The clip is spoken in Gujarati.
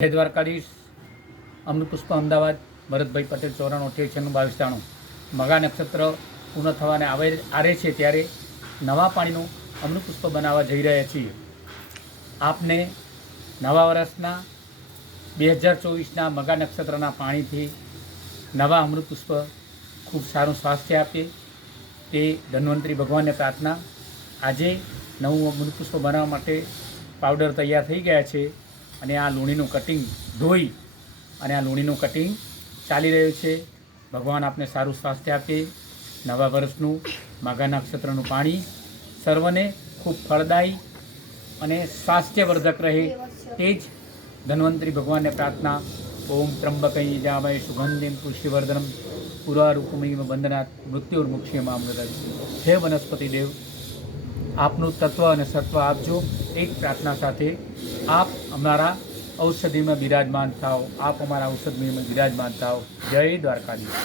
જય દ્વારકાધીશ. અમૃત પુષ્પ અમદાવાદ, ભરતભાઈ પટેલ 94 98 92 મગા નક્ષત્ર પૂર્ણ થવાને આરે છે ત્યારે નવા પાણીનું અમૃત પુષ્પ બનાવવા જઈ રહ્યા છીએ. આપને નવા વર્ષના 2024ના મગા નક્ષત્રના પાણીથી નવા અમૃત પુષ્પ ખૂબ સારું સ્વાસ્થ્ય આપે તે ધન્વંતરી ભગવાનને પ્રાર્થના. આજે નવું અમૃત પુષ્પ બનાવવા માટે પાવડર તૈયાર થઈ ગયા છે અને આ લુણીનું કટિંગ ધોઈ અને આ લુણીનું કટિંગ ચાલી રહ્યું છે. ભગવાન આપને સારું સ્વાસ્થ્ય આપે. નવા વર્ષનું માઘા નક્ષત્રનું પાણી સર્વને ખૂબ ફળદાયી અને સ્વાસ્થ્યવર્ધક રહે તે જ ધન્વંતરી ભગવાનને પ્રાર્થના. ઓમ ત્રંબકૈ જામય સુગંધિમ પુષ્ટિવર્ધનમ પુરારૂપમિવ બંધનાથ મૃત્યુર્મુક્ષ્યમામૃત. હે વનસ્પતિ દેવ, આપનું તત્વ અને સત્વ આપજો. એક પ્રાર્થના સાથે આપ અમારા ઔષધિમાં બિરાજમાન થાઓ. આપ અમારા ઔષધિમાં બિરાજમાન થાઓ. જય દ્વારકાધીશ.